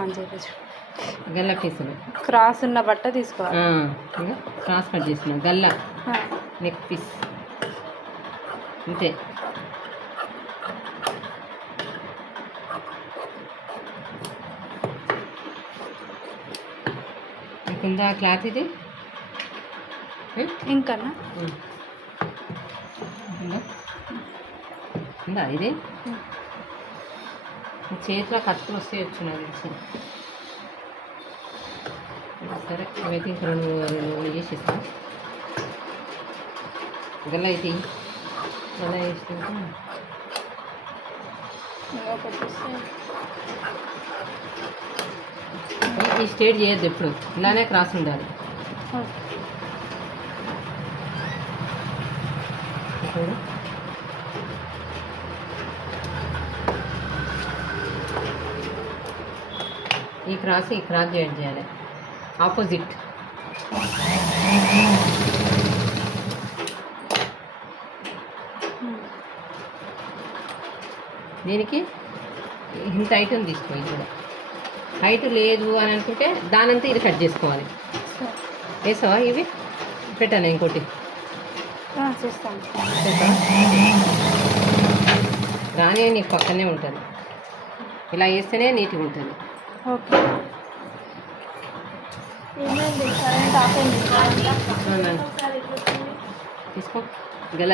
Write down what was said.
On చేయొచ్చు. గల్ల పీసులు క్రాస్ ఉన్న బట్ట తీసుకోవాలి. క్రాస్ కట్ చేసిన గల్ల నెక్ పీస్ అంతే. ఇంకుందా క్లాత్ ఇది ఇంకనా ఉందా ఇది చేతిలో కత్తులు వస్తే వచ్చు నాకు తెలిసి. సరే అవైతే ఇంకా రెండు చేసేస్తా. గల్ల అయితే గల్ల వేసుకుంటా ఈ స్ట్రేట్ చేయొద్దు, ఎప్పుడు ఇలానే క్రాస్ ఉండాలి. ఈ క్రాస్ జాయిన్ చేయాలి ఆపోజిట్. దీనికి ఇంత ఐటమ్ తీసుకో. ఇది కూడా హైట్ లేదు అని అనుకుంటే దానంతా ఇది కట్ చేసుకోవాలి. వేసావా? ఇవి పెట్టాను ఇంకోటి రాని నీకు పక్కనే ఉంటుంది. ఇలా వేస్తేనే నీట్గా ఉంటుంది. తీసుకో గల